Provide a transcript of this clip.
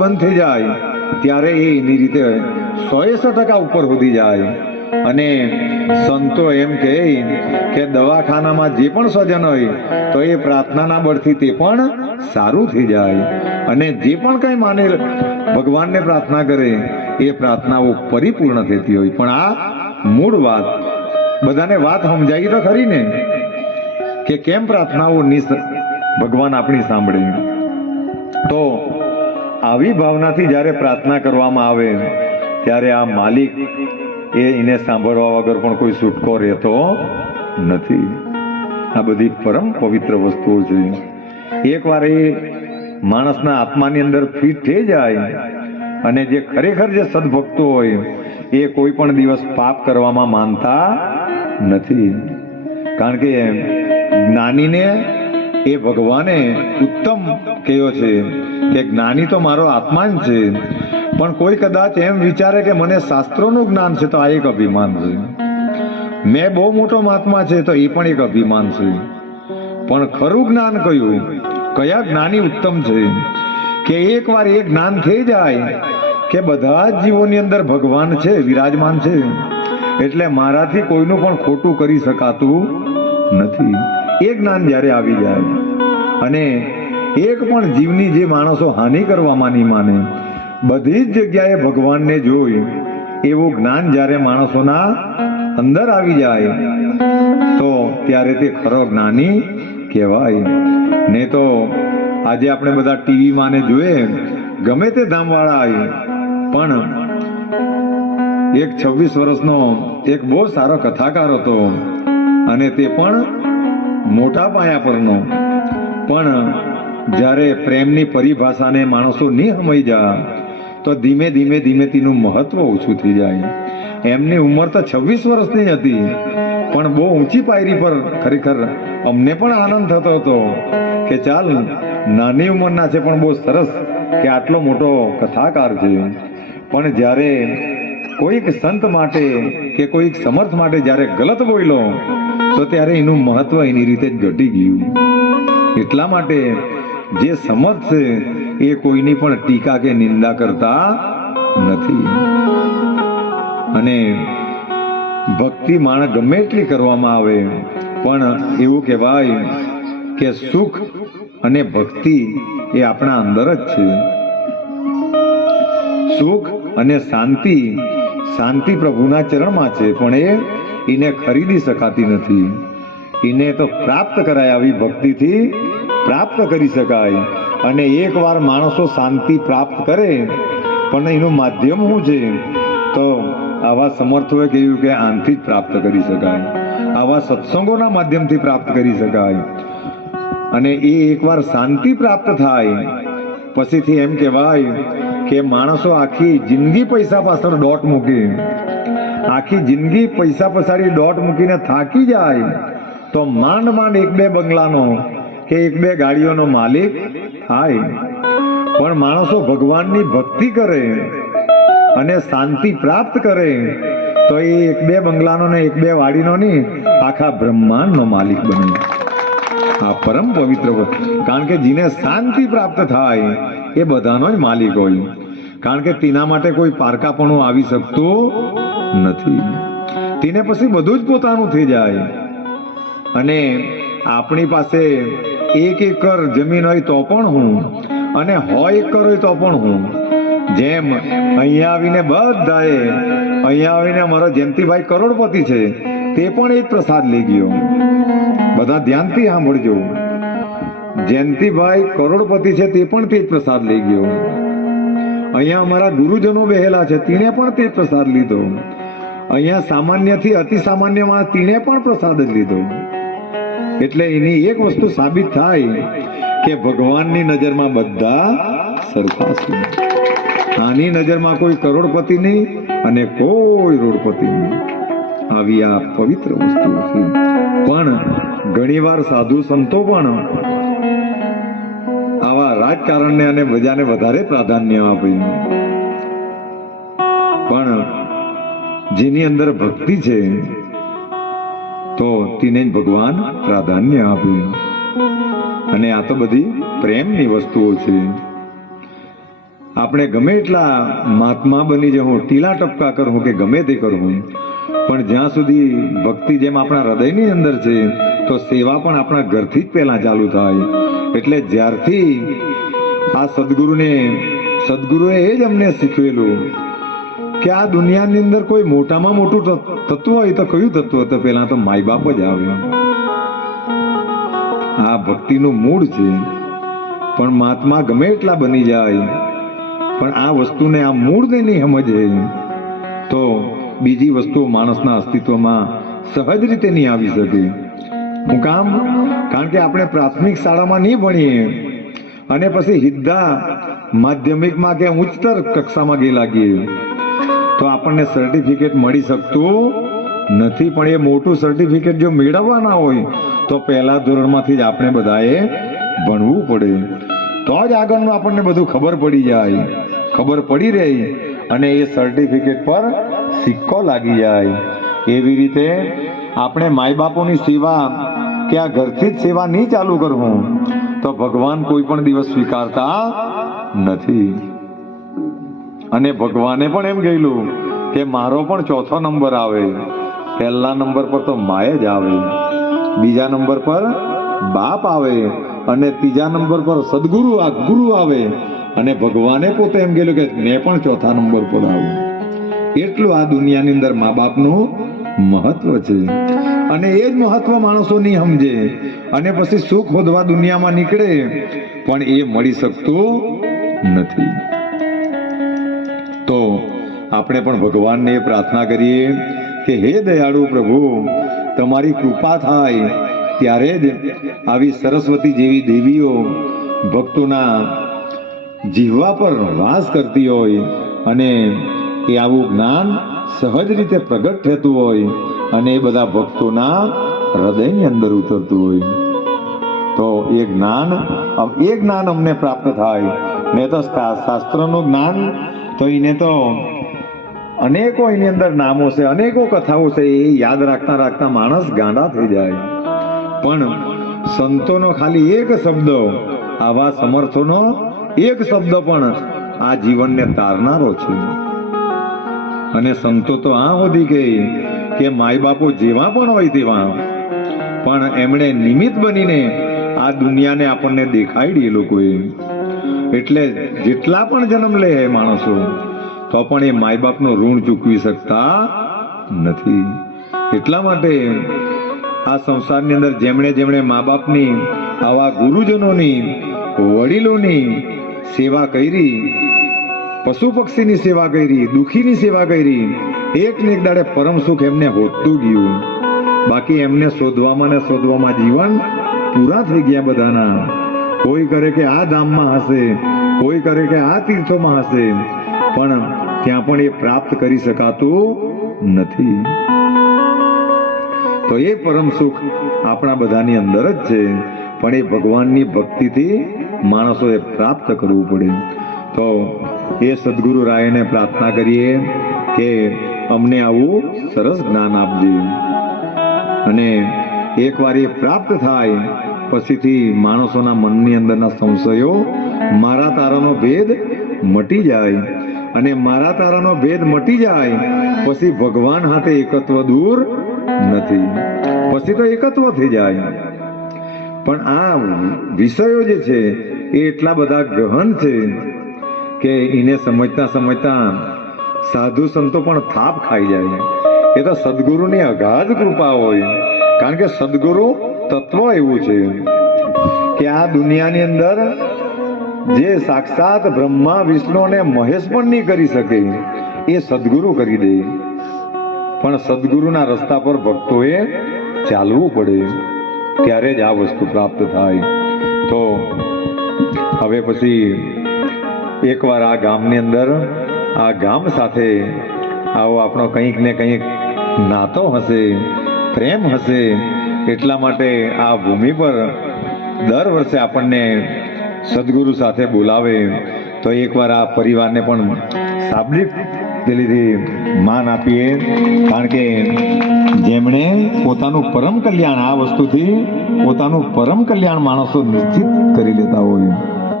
બંધ થઈ જાય ત્યારે એ એની રીતે 100% ઉપર સુધી જાય. અને સંતો એમ કહે કે દવાખાનામાં જે પણ સ્વજન હોય તો એ પ્રાર્થનાના બળથી તે પણ સારું થઈ જાય. અને જે પણ કઈ માને ભગવાનને પ્રાર્થના કરે એ પ્રાર્થનાઓ પરિપૂર્ણ થતી હોય. પણ આ મૂળ વાત બધાને વાત સમજાવી તો ખરી ને કે કેમ પ્રાર્થનાઓ ભગવાન આપણી સાંભળે. તો આવી ભાવનાથી જ્યારે પ્રાર્થના કરવામાં આવે ત્યારે આ માલિક એને સાંભળવા વગર પણ કોઈ છૂટકો રહેતો નથી. આ બધી પરમ પવિત્ર વસ્તુઓ છે. એકવાર એ માણસના આત્માની અંદર ફિટ થઈ જાય અને જે ખરેખર જે સદભક્તો હોય એ કોઈ પણ દિવસ પાપ કરવામાં માનતા નથી. કારણ કે જ્ઞાનીને એ ભગવાને ઉત્તમ કહ્યો છે કે જ્ઞાની તો મારો આત્મા જ છે. પણ કોઈ કદાચ એમ વિચારે કે મને શાસ્ત્રોનું જ્ઞાન છે તો આ એક અભિમાન છે. મેં બહુ મોટો મહાત્મા છે તો એ પણ એક અભિમાન છે. પણ ખરું જ્ઞાન કયું, કયા જ્ઞાની ઉત્તમ છે કે એકવાર એ જ્ઞાન થઈ જાય કે બધા જ જીવોની અંદર ભગવાન છે, વિરાજમાન છે, એટલે મારાથી કોઈનું પણ ખોટું કરી શકાતું નથી. એ જ્ઞાન જ્યારે આવી જાય અને એક પણ જીવની જે માણસો હાનિ કરવામાં નહીં માને, બધી જ જગ્યાએ ભગવાનને જોઈ એવું જ્ઞાન જ્યારે માણસોના અંદર આવી જાય તો ત્યારે તે ખરો જ્ઞાની કહેવાય. ને તો આજે આપણે બધા ટીવીમાં ને જોઈએ, ગમે તે ધામવાળા આવી પણ એક 26 વર્ષનો એક બહુ સારો કથાકાર હતો અને તે પણ મોટા પાયા પરનો. પણ જ્યારે પ્રેમની પરિભાષાને માણસો નહીં સમજી જાય તો ધીમે ધીમે ધીમે તેનું મહત્વ ઓછું થઈ જાય. એમની ઉંમર તો 26 વર્ષની હતી પણ બહુ ઊંચી પાયરી પર ખરેખર અમને પણ આનંદ થતો હતો કે ચાલ નાની ઉંમરના છે પણ બહુ સરસ કે આટલો મોટો કથાકાર છે. પણ જ્યારે કોઈક સંત માટે કે કોઈક સમર્થ માટે જ્યારે ગલત બોલ્યો તો ત્યારે એનું મહત્વ એની રીતે જ ઘટી ગયું. એટલા માટે જે સમર્થ છે એ કોઈની પણ ટીકા કે નિંદા કરતા નથી. અને ભક્તિ માણસ ગમે એટલી કરવામાં આવે પણ એવું કહેવાય કે સુખ અને ભક્તિ એ આપણા અંદર જ છે. સુખ અને શાંતિ, શાંતિ પ્રભુના ચરણમાં છે પણ એને ખરીદી શકાતી નથી. એને તો પ્રાપ્ત કરાય, આવી ભક્તિથી પ્રાપ્ત કરી શકાય. અને એકવાર માણસો શાંતિ પ્રાપ્ત કરે પણ એનું માધ્યમ શું છે તો આવા સમર્થોએ કહ્યું કે આનથી જ પ્રાપ્ત કરી શકાય, આવા સત્સંગોના માધ્યમથી પ્રાપ્ત કરી શકાય. અને એ એકવાર શાંતિ પ્રાપ્ત થાય પછીથી એમ કહેવાય કે માણસો આખી જિંદગી પૈસા પાછળ દોટ મૂકે, આખી જિંદગી પૈસા પછાડી દોટ મૂકીને થાકી જાય તો માંડ માંડ 1-2 બંગલાનો કે 1-2 ગાડીઓનો માલિક થાય. પણ માણસો ભગવાનની ભક્તિ કરે અને શાંતિ પ્રાપ્ત કરે તો એ 1-2 બંગલાનો ને 1-2 વાડીનો નહીં, આખા બ્રહ્માંડનો માલિક બને. આ પરમ પવિત્ર, કારણ કે જેને શાંતિ પ્રાપ્ત થાય એ બધાનો જ માલિક હોય. કારણ કે તેના માટે કોઈ પારકાપણું આવી શકતું નથી. તેને પછી બધું જ પોતાનું થઈ જાય. અને આપણી પાસે 1 એકર જમીન હોય તો પણ હું, અને 100 એકર હોય તો પણ હું. જેમ અહીંયા આવીને બધાએ અહીંયા આવીને અમારો જયંતિભાઈ કરોડપતિ છે તે પણ એક પ્રસાદ લઈ ગયો. બધા ધ્યાનથી સાંભળજો, જયંતિભાઈ કરોડપતિ છે તે પણ તે પ્રસાદ લઈ ગયો. અહીંયા અમારા ગુરુજનો બેહેલા છે તેને પણ તે પ્રસાદ લીધો. અહીંયા સામાન્યથી અતિ સામાન્ય માણસ તેને પણ પ્રસાદ જ લીધો. એટલે એની એક વસ્તુ સાબિત થાય કે ભગવાનની નજરમાં બધા સરખા છે. આની નજરમાં કોઈ કરોડપતિ નહીં અને કોઈ રોડપતિ નહીં. આવી આ પવિત્ર વસ્તુ છે. પણ ઘણીવાર સાધુ સંતો પણ આવા રાજકારણને અને પ્રજાને વધારે પ્રાધાન્ય આપે. પણ જેની અંદર ભક્તિ છે તો તેને જ ભગવાન પ્રાધાન્ય આપે. અને આ તો બધી પ્રેમની વસ્તુઓ છે. આપણે ગમે એટલા મહાત્મા બની જવું, ટીલા ટપકા કરવું કે ગમે તે કરવું, પણ જ્યાં સુધી ભક્તિ જેમ આપણા હૃદયની અંદર છે તો સેવા પણ આપણા ઘરથી જ પહેલા ચાલુ થાય. એટલે જ્યારથી આ સદગુરુએ એ જ અમને શીખવેલું કે આ દુનિયાની અંદર કોઈ મોટામાં મોટું તત્વ હોય તો કયું તત્વ તો પેલા તો માય બાપ જ આવે. આ ભક્તિનું મૂળ છે. પણ મહાત્મા ગમે એટલા બની જાય પણ આ વસ્તુને, આ મૂળને નહીં સમજે તો બીજી વસ્તુઓ માણસના અસ્તિત્વમાં સહજ રીતે નહીં આવી શકે. હું કામ? કારણ કે આપણે પ્રાથમિક શાળામાં નહીં ભણીએ અને પછી સીધા માધ્યમિકમાં કે ઉચ્ચતર કક્ષામાં ગઈ લાગીએ તો આપણને સર્ટિફિકેટ મળી શકતું નથી. પણ એ મોટું સર્ટિફિકેટ જો મેળવવાના હોય તો પહેલા ધોરણમાંથી જ આપણે બધાએ ભણવું પડે, તો જ આગળનું આપણને બધું ખબર પડી જાય, ખબર પડી રહી અને એ સર્ટિફિકેટ પર સિક્કો લાગી જાય. એવી રીતે આપણે માય બાપોની સેવા કે આ ઘરથી જ સેવા નહીં ચાલુ કરવું તો ભગવાન કોઈ પણ દિવસ સ્વીકારતા નથી. અને ભગવાને પણ એમ કહેલું કે મારો પણ ચોથો નંબર આવે. પહેલા નંબર પર તો માય જ આવે, બીજા નંબર પર બાપ આવે અને ત્રીજા નંબર પર સદગુરુ ગુરુ આવે અને ભગવાને પોતે એમ કહેલું કે મેં પણ ચોથા નંબર પર આવું. એટલું આ દુનિયાની અંદર મા બાપનું મહત્વ છે. અને એ જ મહત્વ માણસો નહીં સમજે અને પછી સુખ શોધવા દુનિયામાં નીકળે પણ એ મળી શકતું નથી. તો આપણે પણ ભગવાનને પ્રાર્થના કરીએ કે હે દયાળુ પ્રભુ, તમારી કૃપા થાય ત્યારે જ આવી સરસ્વતી જેવી દેવીઓ ભક્તોના જીહવા પર વાસ કરતી હોય અને એ આવું જ્ઞાન સહજ રીતે પ્રગટ થતું હોય અને એ બધા ભક્તોના હૃદયની અંદર ઉતરતું હોય તો એ જ્ઞાન અમને પ્રાપ્ત થાય. ને તો શાસ્ત્રનું જ્ઞાન તો એને તો અનેકો એની અંદર નામો છે, અનેકો કથાઓ છે, એ યાદ રાખતા રાખતા માણસ ગાંડા થઈ જાય. પણ સંતોનો ખાલી એક શબ્દ, આવા સમર્થોનો એક શબ્દ પણ આ જીવનને તારનારો છે. અને સંતો તો આ સુધી કહે કે માય બાપો જેવા પણ હોય તેવા, પણ એમણે નિમિત્ત બનીને આ દુનિયાને આપણને દેખાડી એ લોકોએ. એટલે જેટલા પણ જન્મ લે માણસો તો પણ એ માય બાપનું ઋણ ચૂકવી શકતા નથી. એટલા માટે આ સંસારની અંદર જેમણે મા બાપની, આવા ગુરુજનોની, વડીલોની સેવા કરી, પશુ પક્ષીની સેવા કરી, દુઃખીની સેવા કરી, એક ને એક દાડે પરમ સુખ એમને હોતું ગયું. બાકી એમને શોધવામાં જીવન પૂરા થઈ ગયા બધાના. કોઈ કરે કે આ ધામમાં હશે, કોઈ કરે કે આ તીર્થોમાં હશે, પણ ત્યાં પણ એ પ્રાપ્ત કરી શકાતું નથી. તો એ પરમ સુખ આપણા બધાની અંદર જ છે, પણ એ ભગવાનની ભક્તિથી માણસોએ પ્રાપ્ત કરવું પડે. તો એ સદગુરુ રાયને પ્રાર્થના કરીએ કે અમને આવું સરસ જ્ઞાન આપજે. અને એકવાર એ પ્રાપ્ત થાય પછીથી માણસોના મનની અંદરના સંશયો, મારા તારાનો ભેદ મટી જાય. અને મારા તારાનો ભેદ મટી જાય પછી ભગવાન હાથે એકત્વ દૂર નથી, પછી તો એકત્વ થઈ જાય. પણ આ વિષયો જે છે એ એટલા બધા ગહન છે કે એને સમજતા સાધુ સંતો પણ થાપ ખાઈ જાય. એ તો સદગુરુની અગાધ કૃપા હોય. કારણ કે સદગુરુ તત્વ એવું છે કે આ દુનિયાની અંદર જે સાક્ષાત બ્રહ્મા, વિષ્ણુ અને મહેશ પણ નહીં કરી શકે એ સદગુરુ કરી દે. પણ સદગુરુના રસ્તા પર ભક્તોએ ચાલવું પડે, ત્યારે જ આ વસ્તુ પ્રાપ્ત થાય. તો હવે પછી એકવાર આ ગામની અંદર, આ ગામ સાથે આવો આપણો કંઈક ને કંઈક નાતો હશે, પ્રેમ હશે. એટલા માટે આ ભૂમિ પર દર વર્ષે આપણને સદગુરુ સાથે બોલાવે તો એકવાર આ પરિવારને પણ શાબ્દિક દિલથી માન આપીએ. કારણ કે જેમણે પોતાનું પરમ કલ્યાણ, આ વસ્તુથી પોતાનું પરમ કલ્યાણ માણસો નિશ્ચિત કરી લેતા હોય.